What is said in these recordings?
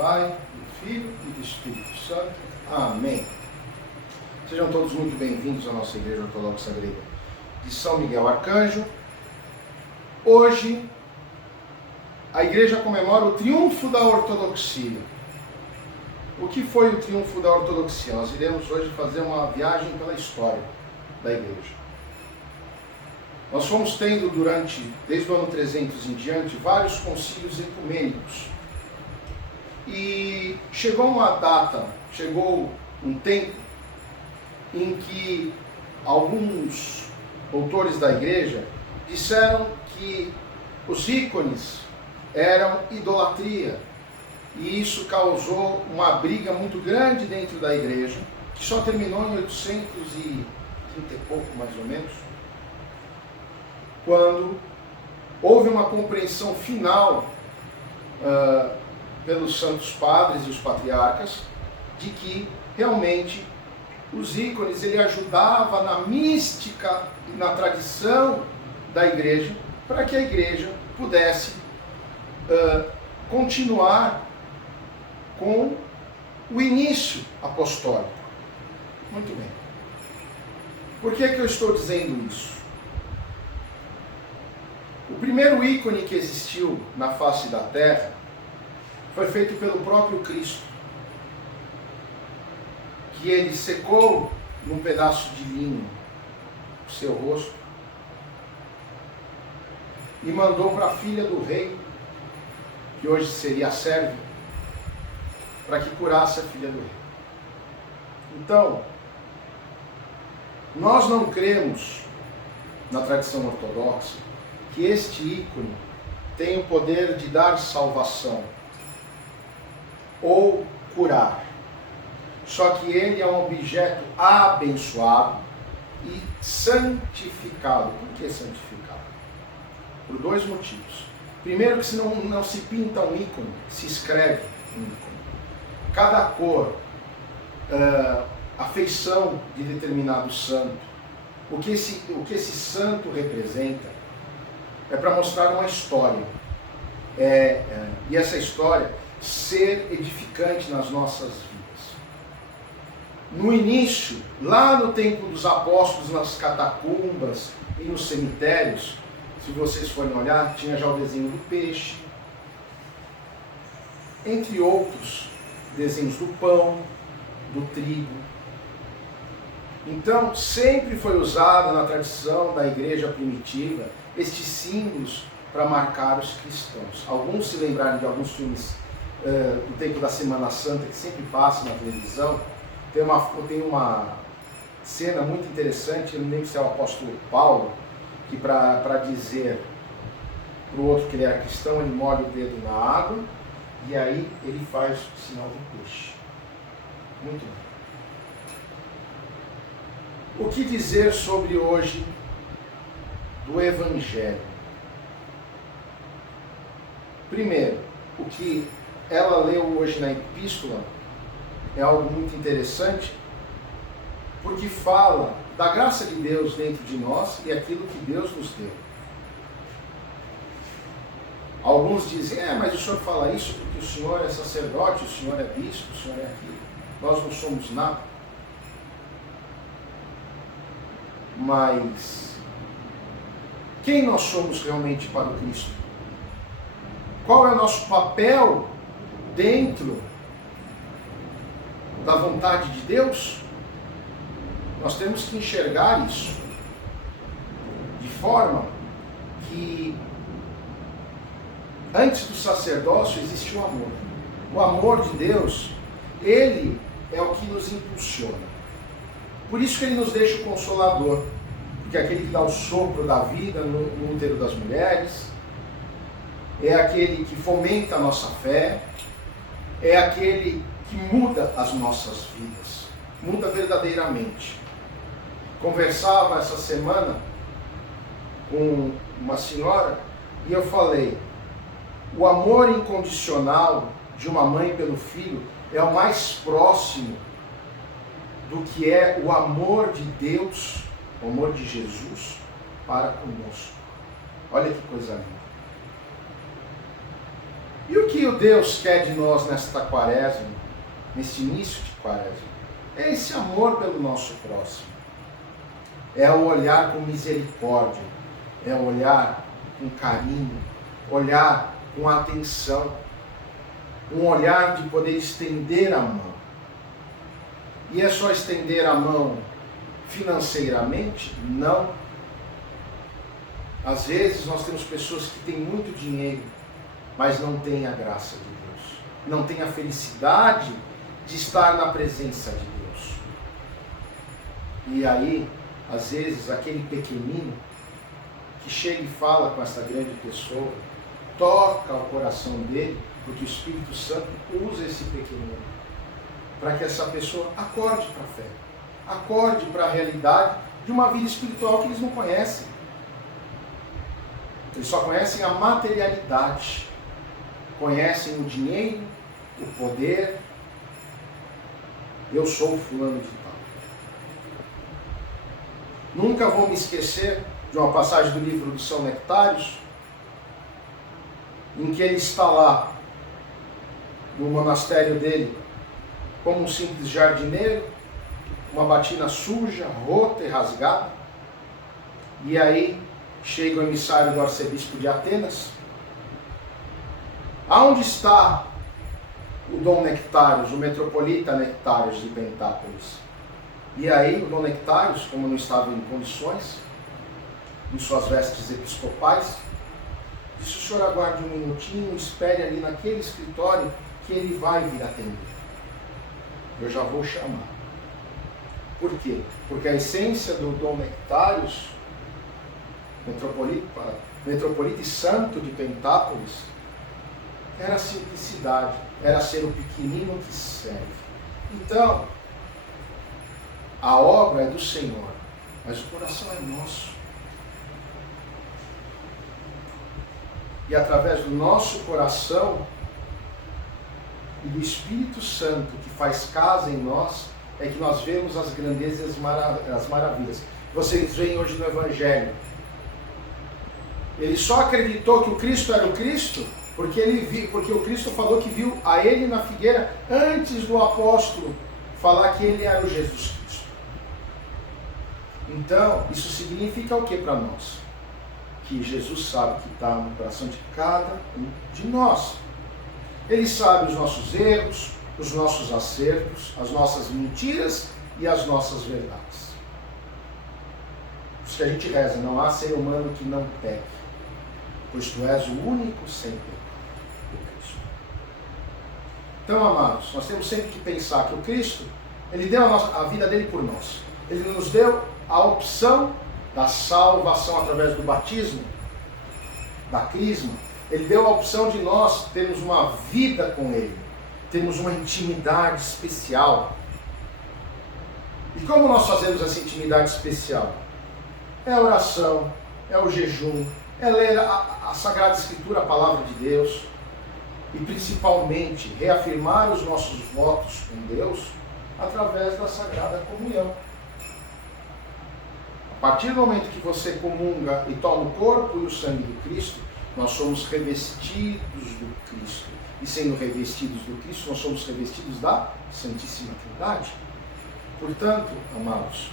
Pai, do Filho e do Espírito Santo. Amém. Sejam todos muito bem-vindos à nossa Igreja Ortodoxa Grega de São Miguel Arcanjo. Hoje, a Igreja comemora o triunfo da ortodoxia. O que foi o triunfo da ortodoxia? Nós iremos hoje fazer uma viagem pela história da Igreja. Nós fomos tendo desde o ano 300 em diante, vários concílios ecumênicos. E chegou um tempo em que alguns autores da Igreja disseram que os ícones eram idolatria. E isso causou uma briga muito grande dentro da Igreja, que só terminou em 830 e pouco, mais ou menos, quando houve uma compreensão final pelos santos padres e os patriarcas de que realmente os ícones ele ajudava na mística e na tradição da Igreja, para que a Igreja pudesse continuar com o início apostólico. Muito bem. Por que eu estou dizendo isso? O primeiro ícone que existiu na face da terra foi feito pelo próprio Cristo, que ele secou num pedaço de linho o seu rosto e mandou para a filha do rei, que hoje seria a Sérvia, para que curasse a filha do rei. Então, nós não cremos na tradição ortodoxa que este ícone tem o poder de dar salvação ou curar. Só que ele é um objeto abençoado e santificado. Por que santificado? Por dois motivos. Primeiro, que se não se pinta um ícone, se escreve um ícone. Cada cor, a feição de determinado santo, o que esse santo representa, é para mostrar uma história. E essa história ser edificante nas nossas vidas. No início, lá no tempo dos apóstolos, nas catacumbas e nos cemitérios, se vocês forem olhar, tinha já o desenho do peixe, entre outros desenhos do pão, do trigo. Então, sempre foi usado na tradição da igreja primitiva estes símbolos para marcar os cristãos. Alguns se lembrarem de alguns filmes do tempo da Semana Santa, que sempre passa na televisão. Tem uma cena muito interessante, eu não lembro se é o apóstolo Paulo, que para dizer para o outro que ele era cristão, ele molha o dedo na água e aí ele faz o sinal do peixe. Muito bem. O que dizer sobre hoje do Evangelho? Primeiro, o que ela leu hoje na epístola é algo muito interessante, porque fala da graça de Deus dentro de nós e aquilo que Deus nos deu. Alguns dizem, mas o senhor fala isso porque o senhor é sacerdote, o senhor é bispo, o senhor é aquilo. Nós não somos nada. Mas quem nós somos realmente para o Cristo? Qual é o nosso papel dentro da vontade de Deus? Nós temos que enxergar isso de forma que antes do sacerdócio existe o amor. O amor de Deus, ele é o que nos impulsiona. Por isso que ele nos deixa o Consolador, porque é aquele que dá o sopro da vida no útero das mulheres, é aquele que fomenta a nossa fé, é aquele que muda as nossas vidas, muda verdadeiramente. Conversava essa semana com uma senhora e eu falei, o amor incondicional de uma mãe pelo filho é o mais próximo do que é o amor de Deus, o amor de Jesus para conosco. Olha que coisa linda. E o que o Deus quer de nós nesta quaresma, neste início de quaresma? É esse amor pelo nosso próximo. É o olhar com misericórdia. É o olhar com carinho. Olhar com atenção. Um olhar de poder estender a mão. E é só estender a mão financeiramente? Não. Às vezes nós temos pessoas que têm muito dinheiro, mas não têm a graça de Deus. Não têm a felicidade de estar na presença de Deus. E aí, às vezes, aquele pequenino que chega e fala com essa grande pessoa, toca o coração dele, porque o Espírito Santo usa esse pequenino para que essa pessoa acorde para a fé, acorde para a realidade de uma vida espiritual que eles não conhecem. Eles só conhecem a materialidade, conhecem o dinheiro, o poder. Eu sou fulano de tal. Nunca vou me esquecer de uma passagem do livro dos São Nectários, em que ele está lá no monastério dele como um simples jardineiro, uma batina suja, rota e rasgada, e aí chega o emissário do arcebispo de Atenas. Aonde está o Dom Nectários, o metropolita Nectários de Pentápolis? E aí o Dom Nectários, como não estava em condições, em suas vestes episcopais, disse: o senhor aguarde um minutinho, espere ali naquele escritório que ele vai vir atender. Eu já vou chamar. Por quê? Porque a essência do Dom Nectários, metropolita e santo de Pentápolis, era a simplicidade, era ser o pequenino que serve. Então, a obra é do Senhor, mas o coração é nosso. E através do nosso coração e do Espírito Santo que faz casa em nós, é que nós vemos as grandezas e as maravilhas. Vocês veem hoje no Evangelho. Ele só acreditou que o Cristo era o Cristo porque o Cristo falou que viu a ele na figueira antes do apóstolo falar que ele era o Jesus Cristo. Então, isso significa o que para nós? Que Jesus sabe o que está no coração de cada um de nós. Ele sabe os nossos erros, os nossos acertos, as nossas mentiras e as nossas verdades. Por isso que a gente reza: não há ser humano que não peque, pois tu és o único sem pecado, o Cristo. Então, amados, nós temos sempre que pensar que o Cristo, ele deu a vida dele por nós. Ele nos deu a opção da salvação através do batismo, da crisma. Ele deu a opção de nós termos uma vida com ele, termos uma intimidade especial. E como nós fazemos essa intimidade especial? É a oração, é o jejum, é ler a Sagrada Escritura, a Palavra de Deus, e principalmente reafirmar os nossos votos com Deus através da Sagrada Comunhão. A partir do momento que você comunga e toma o corpo e o sangue do Cristo, nós somos revestidos do Cristo. E sendo revestidos do Cristo, nós somos revestidos da Santíssima Trindade. Portanto, amados,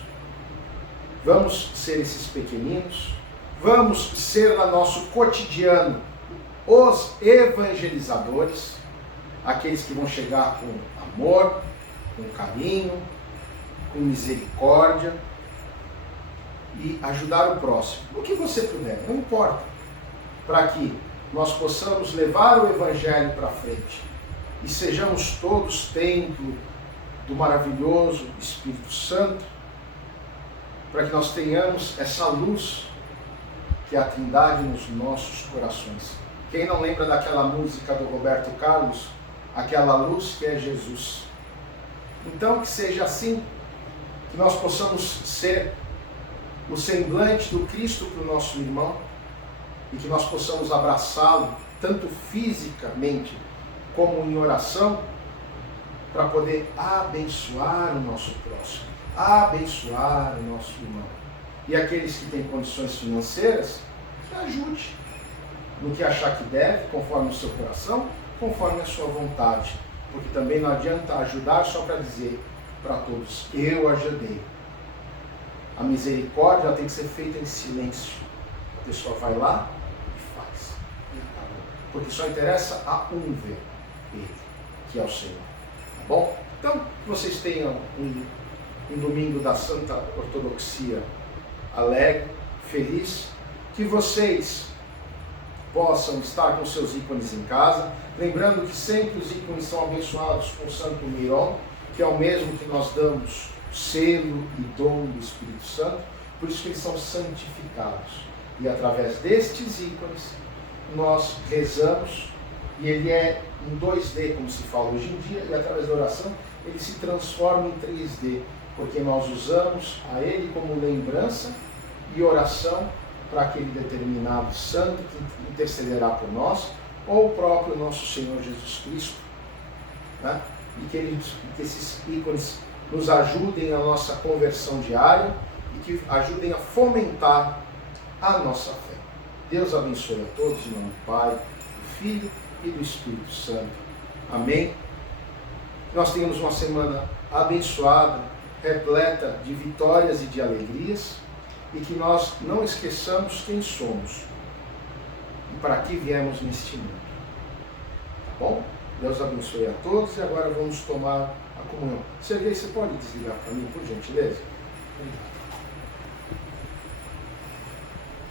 vamos ser esses pequeninos, vamos ser no nosso cotidiano os evangelizadores, aqueles que vão chegar com amor, com carinho, com misericórdia e ajudar o próximo. O que você puder, não importa, para que nós possamos levar o Evangelho para frente e sejamos todos templo do maravilhoso Espírito Santo, para que nós tenhamos essa luz que é a Trindade nos nossos corações. Quem não lembra daquela música do Roberto Carlos, aquela luz que é Jesus? Então que seja assim, que nós possamos ser o semblante do Cristo para o nosso irmão e que nós possamos abraçá-lo, tanto fisicamente como em oração, para poder abençoar o nosso próximo, abençoar o nosso irmão. E aqueles que têm condições financeiras, que ajude no que achar que deve, conforme o seu coração, conforme a sua vontade. Porque também não adianta ajudar só para dizer para todos, eu ajudei. A misericórdia tem que ser feita em silêncio. A pessoa vai lá e faz. Porque só interessa a um ver ele, que é o Senhor. Tá bom? Então, que vocês tenham um domingo da Santa Ortodoxia alegre, feliz, que vocês possam estar com seus ícones em casa, lembrando que sempre os ícones são abençoados com o Santo Miron, que é o mesmo que nós damos selo e dom do Espírito Santo, por isso que eles são santificados. E através destes ícones nós rezamos, e ele é em 2D, como se fala hoje em dia, e através da oração ele se transforma em 3D, porque nós usamos a ele como lembrança e oração para aquele determinado santo que intercederá por nós, ou o próprio nosso Senhor Jesus Cristo, né? E que esses ícones nos ajudem na nossa conversão diária e que ajudem a fomentar a nossa fé. Deus abençoe a todos, em nome do Pai, do Filho e do Espírito Santo. Amém. Nós tenhamos uma semana abençoada, repleta de vitórias e de alegrias, e que nós não esqueçamos quem somos e para que viemos neste mundo. Tá bom? Deus abençoe a todos, e agora vamos tomar a comunhão. Serguei, você pode desligar para mim, por gentileza? Obrigado.